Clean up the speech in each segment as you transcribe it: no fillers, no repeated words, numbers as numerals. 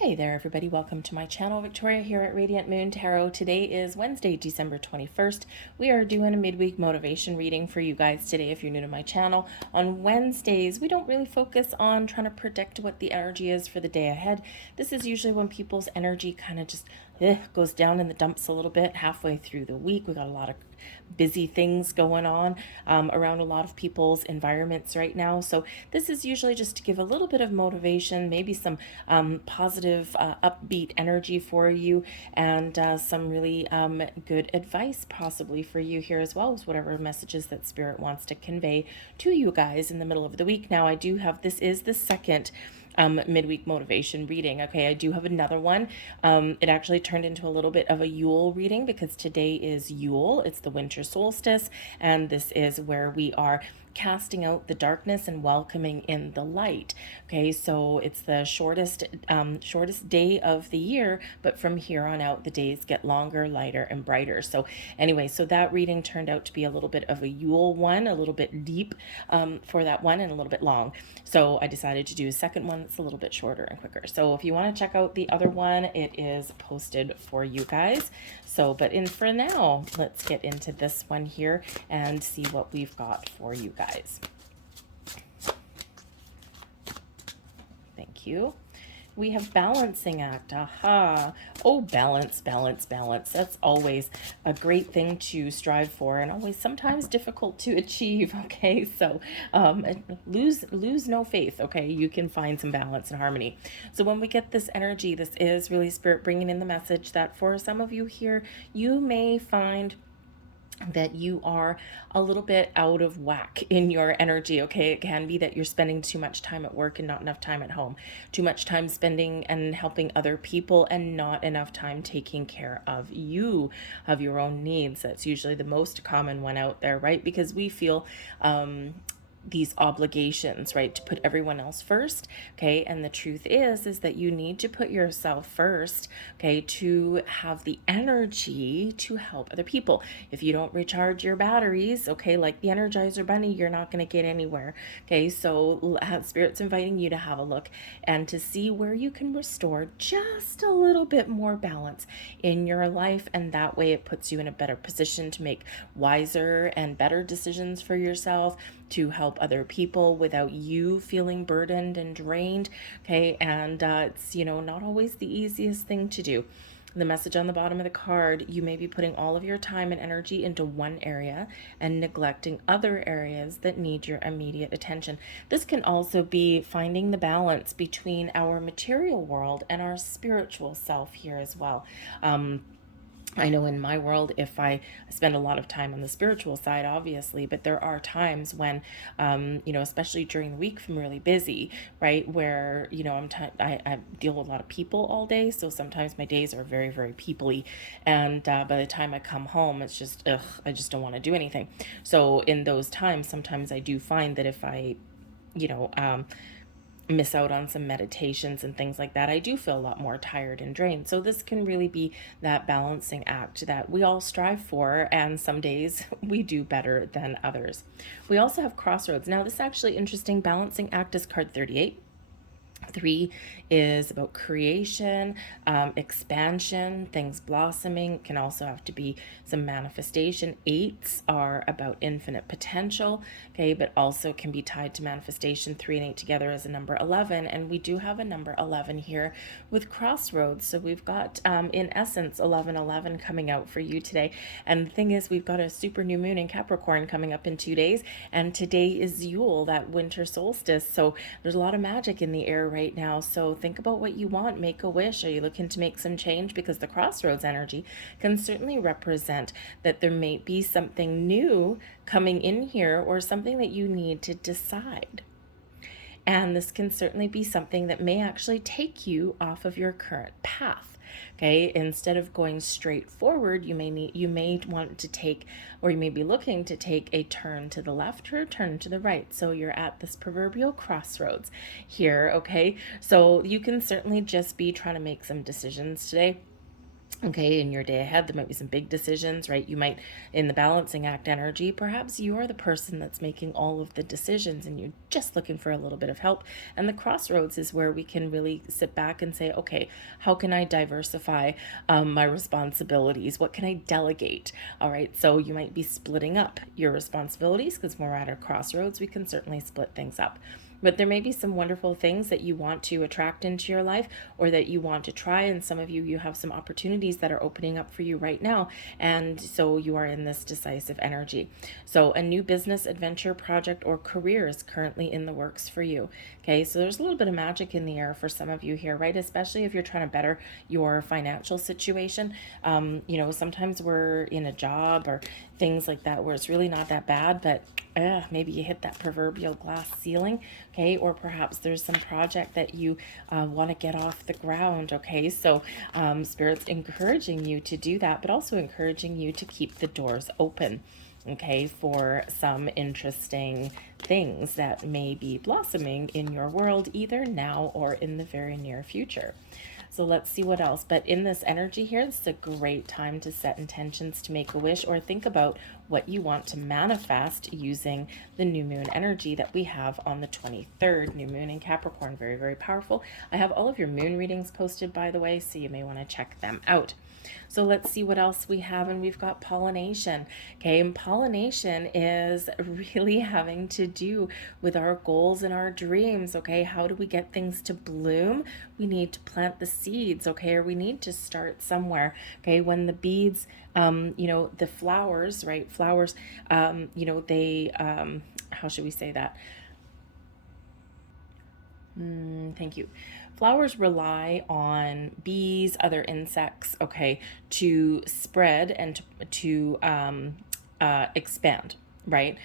Hey there, everybody. Welcome to my channel. Victoria here at Radiant Moon Tarot. Today is Wednesday, December 21st. We are doing a midweek motivation reading for you guys today if you're new to my channel. On Wednesdays, we don't really focus on trying to predict what the energy is for the day ahead. This is usually when people's energy kind of just goes down in the dumps a little bit halfway through the week. We got a lot of busy things going on around a lot of people's environments right now. So this is usually just to give a little bit of motivation, maybe some positive, upbeat energy for you, and some really good advice possibly for you here, as well as whatever messages that Spirit wants to convey to you guys in the middle of the week. Now, I do have, this is the second midweek motivation reading. Okay, I do have another one. It actually turned into a little bit of a Yule reading because today is Yule. It's the winter solstice, and this is where we are casting out the darkness and welcoming in the light. Okay, so it's the shortest day of the year, but from here on out the days get longer, lighter, and brighter. So anyway, so that reading turned out to be a little bit of a Yule one, a little bit deep for that one, and a little bit long. So I decided to do a second one that's a little bit shorter and quicker. So if you want to check out the other one, it is posted for you guys. So, but for now, let's get into this one here and see what we've got for you guys. Thank you. We have balancing act. Aha. Oh, balance, balance, balance. That's always a great thing to strive for, and always sometimes difficult to achieve. Okay, so lose no faith. Okay, you can find some balance and harmony. So when we get this energy, this is really Spirit bringing in the message that for some of you here, you may find that you are a little bit out of whack in your energy. Okay, it can be that you're spending too much time at work and not enough time at home, too much time spending and helping other people and not enough time taking care of you, of your own needs. That's usually the most common one out there, right? Because we feel these obligations, right, to put everyone else first. Okay, and the truth is that you need to put yourself first, okay, to have the energy to help other people. If you don't recharge your batteries, okay, like the Energizer Bunny, you're not going to get anywhere. Okay, so Spirit's inviting you to have a look and to see where you can restore just a little bit more balance in your life, and that way it puts you in a better position to make wiser and better decisions for yourself, to help other people without you feeling burdened and drained. Okay, and it's, not always the easiest thing to do. The message on the bottom of the card: you may be putting all of your time and energy into one area and neglecting other areas that need your immediate attention. This can also be finding the balance between our material world and our spiritual self here as well. I know in my world, if I spend a lot of time on the spiritual side, obviously, but there are times when, especially during the week, if I'm really busy, right, where, I deal with a lot of people all day. So sometimes my days are very, very people-y. And by the time I come home, it's just, I just don't want to do anything. So in those times, sometimes I do find that if I, miss out on some meditations and things like that, I do feel a lot more tired and drained. So this can really be that balancing act that we all strive for, and some days we do better than others. We also have crossroads. Now, this is actually interesting. Balancing act is card 38. 3 is about creation, expansion, things blossoming. It can also have to be some manifestation. 8s are about infinite potential, okay, but also can be tied to manifestation. 3 and 8 together is a number 11, and we do have a number 11 here with crossroads. So we've got, in essence, 1111 coming out for you today. And the thing is, we've got a super new moon in Capricorn coming up in 2 days, and today is Yule, that winter solstice. So there's a lot of magic in the air right now. So think about what you want, make a wish. Are you looking to make some change? Because the crossroads energy can certainly represent that there may be something new coming in here, or something that you need to decide. And this can certainly be something that may actually take you off of your current path. Okay, instead of going straight forward, you may want to take, or you may be looking to take a turn to the left or a turn to the right. So you're at this proverbial crossroads here. Okay, so you can certainly just be trying to make some decisions today. Okay, in your day ahead, there might be some big decisions, right? You might, in the balancing act energy, perhaps you're the person that's making all of the decisions and you're just looking for a little bit of help. And the crossroads is where we can really sit back and say, okay, how can I diversify my responsibilities? What can I delegate? All right, so you might be splitting up your responsibilities because when we're at our crossroads, we can certainly split things up. But there may be some wonderful things that you want to attract into your life or that you want to try. And some of you, you have some opportunities that are opening up for you right now. And so you are in this decisive energy. So a new business adventure, project, or career is currently in the works for you. Okay, so there's a little bit of magic in the air for some of you here, right? Especially if you're trying to better your financial situation. Sometimes we're in a job or things like that where it's really not that bad, but maybe you hit that proverbial glass ceiling, okay? Or perhaps there's some project that you want to get off the ground, okay? So Spirit's encouraging you to do that, but also encouraging you to keep the doors open, okay, for some interesting things that may be blossoming in your world either now or in the very near future. So let's see what else. But in this energy here, this is a great time to set intentions to make a wish or think about what you want to manifest using the new moon energy that we have on the 23rd. New moon in Capricorn, very, very powerful. I have all of your moon readings posted, by the way, so you may want to check them out. So let's see what else we have. And we've got pollination. Okay, and pollination is really having to do with our goals and our dreams. Okay, how do we get things to bloom? We need to plant the seeds, okay, or we need to start somewhere. Okay, when the beads, the flowers, right? Flowers, they, how should we say that? Thank you. Flowers rely on bees, other insects, okay, to spread and to expand, right?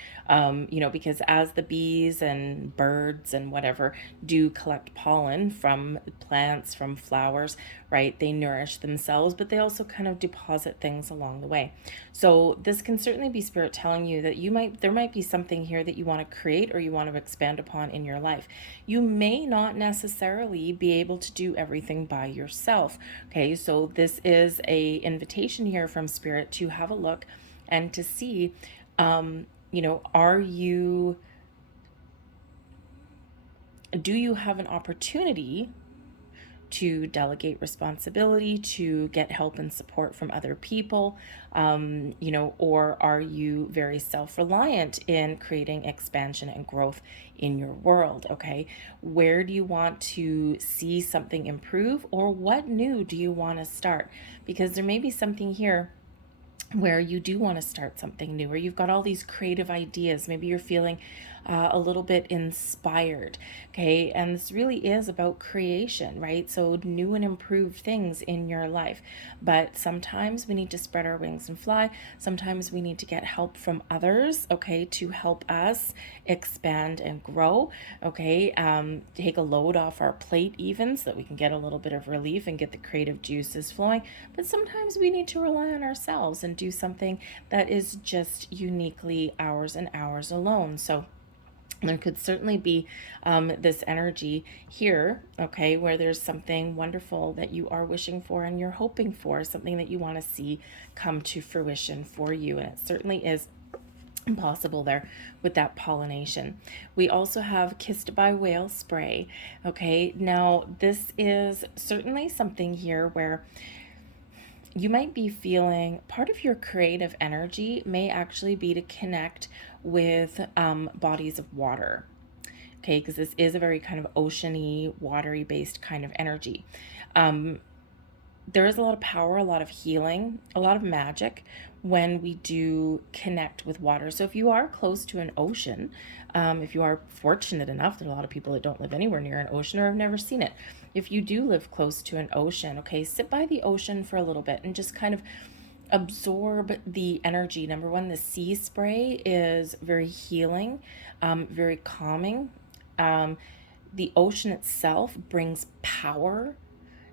Because as the bees and birds and whatever do collect pollen from plants, from flowers, right? They nourish themselves, but they also kind of deposit things along the way. So this can certainly be Spirit telling you that there might be something here that you want to create or you want to expand upon in your life. You may not necessarily be able to do everything by yourself. Okay, so this is a invitation here from Spirit to have a look and to see, do you have an opportunity to delegate responsibility, to get help and support from other people, or are you very self-reliant in creating expansion and growth in your world, okay? Where do you want to see something improve, or what new do you want to start? Because there may be something here where you do want to start something new, or you've got all these creative ideas. Maybe you're feeling a little bit inspired, okay? And this really is about creation, right? So new and improved things in your life. But sometimes we need to spread our wings and fly. Sometimes we need to get help from others, okay, to help us expand and grow, okay? Take a load off our plate even so that we can get a little bit of relief and get the creative juices flowing. But sometimes we need to rely on ourselves and do something that is just uniquely ours and ours alone. So there could certainly be this energy here, okay, where there's something wonderful that you are wishing for and you're hoping for, something that you want to see come to fruition for you. And it certainly is possible there with that pollination. We also have Kissed by Whale spray, okay. Now, this is certainly something here where you might be feeling part of your creative energy may actually be to connect with bodies of water, okay, because this is a very kind of oceany, watery based kind of energy. There is a lot of power, a lot of healing, a lot of magic when we do connect with water. So if you are close to an ocean, if you are fortunate enough, there are a lot of people that don't live anywhere near an ocean or have never seen it. If you do live close to an ocean, okay, sit by the ocean for a little bit and just kind of absorb the energy. Number one, the sea spray is very healing, very calming. The ocean itself brings power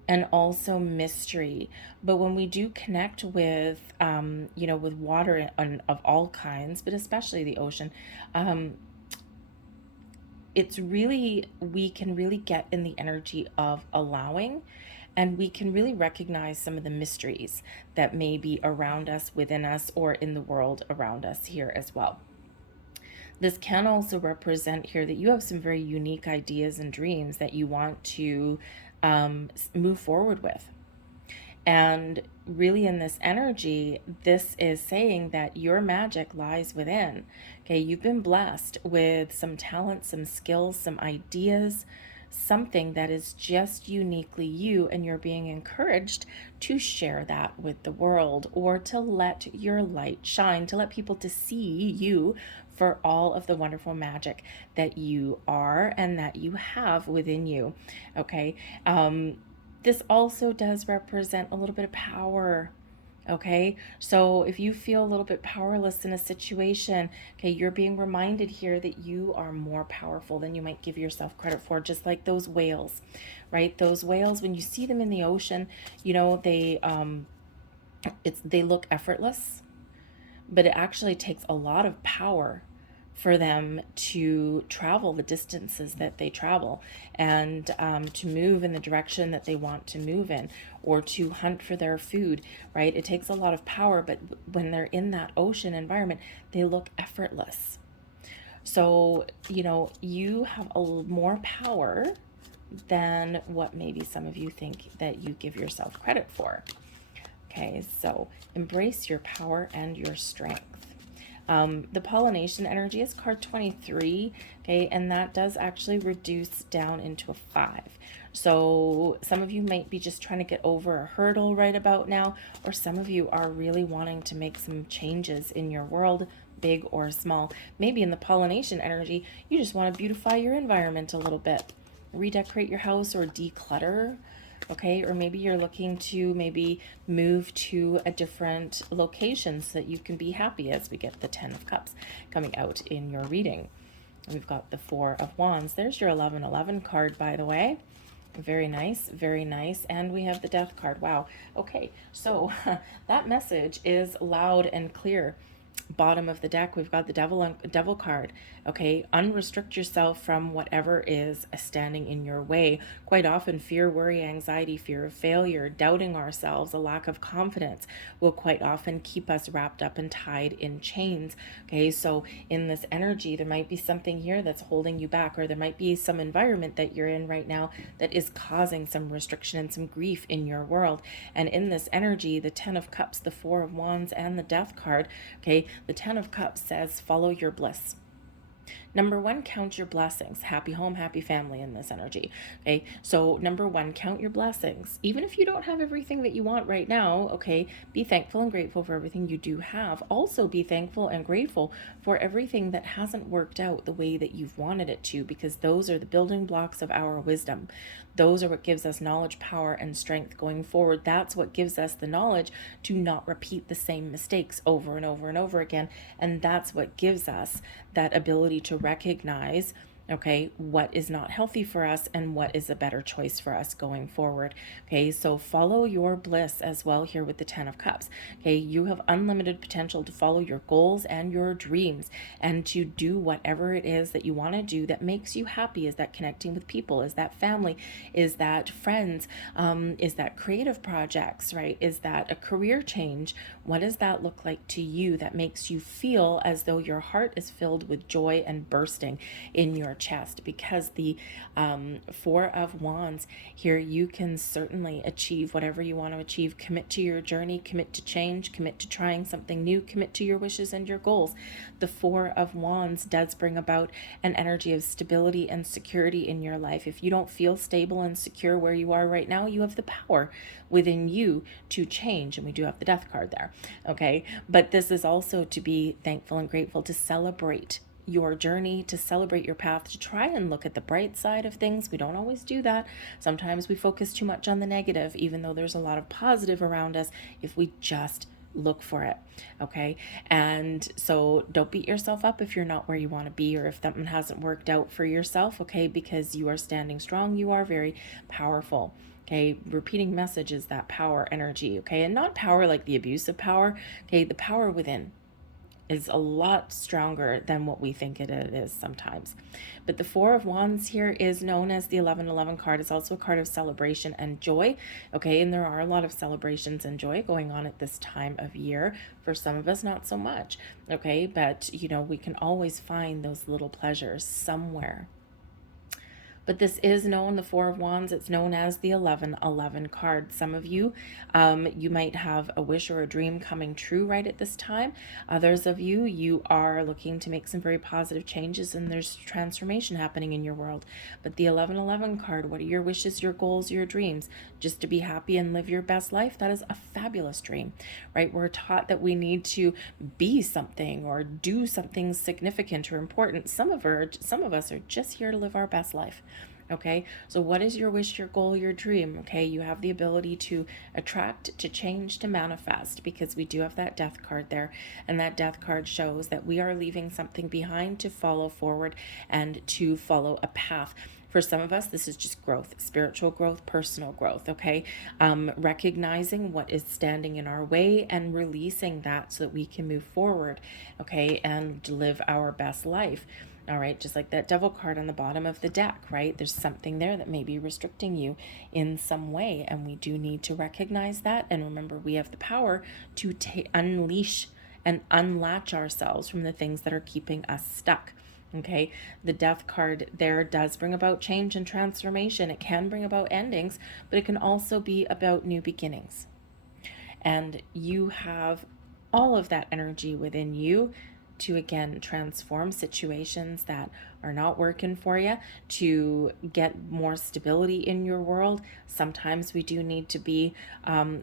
and also mystery. But when we do connect with, with water of all kinds, but especially the ocean, we can really get in the energy of allowing and we can really recognize some of the mysteries that may be around us, within us, or in the world around us here as well. This can also represent here that you have some very unique ideas and dreams that you want to move forward with. And really, in this energy, this is saying that your magic lies within. Okay, you've been blessed with some talent, some skills, some ideas, something that is just uniquely you, and you're being encouraged to share that with the world, or to let your light shine, to let people to see you for all of the wonderful magic that you are and that you have within you. Okay, this also does represent a little bit of power. Okay, so if you feel a little bit powerless in a situation, okay, you're being reminded here that you are more powerful than you might give yourself credit for, just like those whales, right? Those whales, when you see them in the ocean, you know, they look effortless, but it actually takes a lot of power for them to travel the distances that they travel, and to move in the direction that they want to move in, or to hunt for their food, right? It takes a lot of power, but when they're in that ocean environment, they look effortless. So, you know, you have a little more power than what maybe some of you think that you give yourself credit for. Okay, so embrace your power and your strength. The pollination energy is card 23, okay, and that does actually reduce down into a 5. So some of you might be just trying to get over a hurdle right about now, or some of you are really wanting to make some changes in your world, big or small. Maybe in the pollination energy, you just want to beautify your environment a little bit, redecorate your house, or declutter. Okay, or maybe you're looking to maybe move to a different location so that you can be happy, as we get the 10 of Cups coming out in your reading. We've got the 4 of Wands. There's your 1111 card, by the way. Very nice, very nice. And we have the Death card. Wow. Okay, so that message is loud and clear. Bottom of the deck, we've got the devil card. Okay, unrestrict yourself from whatever is standing in your way. Quite often, fear, worry, anxiety, fear of failure, doubting ourselves, a lack of confidence will quite often keep us wrapped up and tied in chains. Okay, so in this energy, there might be something here that's holding you back, or there might be some environment that you're in right now that is causing some restriction and some grief in your world. And in this energy, the 10 of Cups, the 4 of Wands, and the Death card, okay, the 10 of Cups says, follow your bliss. Number 1, count your blessings. Happy home, happy family in this energy. Okay, so number 1, count your blessings. Even if you don't have everything that you want right now, okay, be thankful and grateful for everything you do have. Also be thankful and grateful for everything that hasn't worked out the way that you've wanted it to, because those are the building blocks of our wisdom. Those are what gives us knowledge, power, and strength going forward. That's what gives us the knowledge to not repeat the same mistakes over and over and over again. And that's what gives us that ability to recognize, okay, what is not healthy for us and what is a better choice for us going forward. Okay, so follow your bliss as well here with the 10 of Cups. Okay, you have unlimited potential to follow your goals and your dreams, and to do whatever it is that you want to do that makes you happy. Is that connecting with people? Is that family? Is that friends? Is that creative projects, right? Is that a career change? What does that look like to you that makes you feel as though your heart is filled with joy and bursting in your chest? Because the 4 of Wands here, you can certainly achieve whatever you want to achieve. Commit to your journey, commit to change, commit to trying something new, commit to your wishes and your goals. The 4 of Wands does bring about an energy of stability and security in your life. If you don't feel stable and secure where you are right now, you have the power within you to change. And we do have the Death card there. Okay, but this is also to be thankful and grateful, to celebrate your journey, to celebrate your path, to try and look at the bright side of things. We don't always do that. Sometimes we focus too much on the negative, even though there's a lot of positive around us, if we just look for it. Okay, and so don't beat yourself up if you're not where you want to be, or if something hasn't worked out for yourself. Okay, because you are standing strong, you are very powerful. Okay, repeating message is that power energy. Okay, and not power like the abuse of power. Okay, the power within is a lot stronger than what we think it is sometimes. But the Four of Wands here is known as the 1111 card. It's also a card of celebration and joy. Okay, and there are a lot of celebrations and joy going on at this time of year. For some of us, not so much. Okay, but you know, we can always find those little pleasures somewhere. But this is known, the Four of Wands, it's known as the 1111 card. Some of you, you might have a wish or a dream coming true right at this time. Others of you, you are looking to make some very positive changes and there's transformation happening in your world. But the 1111 card, what are your wishes, your goals, your dreams? Just to be happy and live your best life? That is a fabulous dream, right? We're taught that we need to be something or do something significant or important. Some of us are just here to live our best life. Okay, so what is your wish, your goal, your dream? Okay, you have the ability to attract, to change, to manifest, because we do have that death card there. And that death card shows that we are leaving something behind to follow forward and to follow a path. For some of us, this is just growth, spiritual growth, personal growth, okay? Recognizing what is standing in our way and releasing that so that we can move forward, okay, and live our best life. All right, just like that devil card on the bottom of the deck, right? There's something there that may be restricting you in some way, and we do need to recognize that. And remember, we have the power to unleash and unlatch ourselves from the things that are keeping us stuck. Okay, the death card there does bring about change and transformation. It can bring about endings, but it can also be about new beginnings. And you have all of that energy within you to again transform situations that are not working for you, to get more stability in your world. Sometimes we do need to be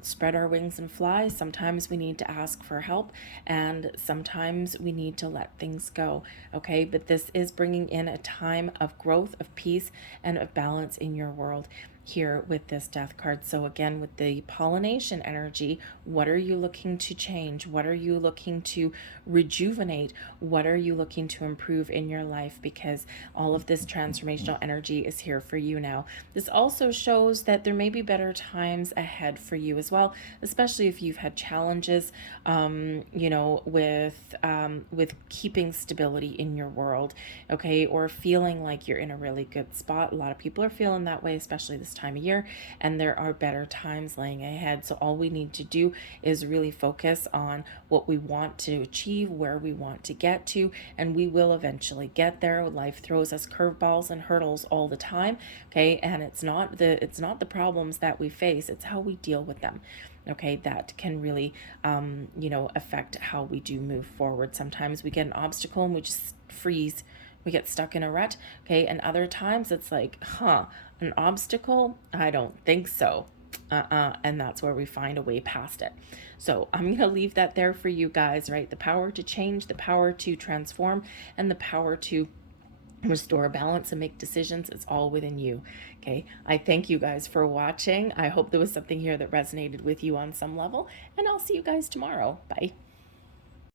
spread our wings and fly. Sometimes we need to ask for help, and sometimes we need to let things go. Okay, but this is bringing in a time of growth, of peace, and of balance in your world here with this death card. So again, with the pollination energy, what are you looking to change? What are you looking to rejuvenate? What are you looking to improve in your life? Because all of this transformational energy is here for you now. This also shows that there may be better times ahead for you as well, especially if you've had challenges, you know, with keeping stability in your world, okay, or feeling like you're in a really good spot. A lot of people are feeling that way, especially this time of year, and there are better times laying ahead. So all we need to do is really focus on what we want to achieve, where we want to get to, and we will eventually get there. Life throws us curveballs and hurdles all the time, okay, and it's not the problems that we face, it's how we deal with them, okay, that can really you know, affect how we do move forward. Sometimes we get an obstacle and we just freeze, we get stuck in a rut, okay, and other times it's like, an obstacle? I don't think so. And that's where we find a way past it. So I'm going to leave that there for you guys, right? The power to change, the power to transform, and the power to restore balance and make decisions. It's all within you. Okay. I thank you guys for watching. I hope there was something here that resonated with you on some level, and I'll see you guys tomorrow. Bye.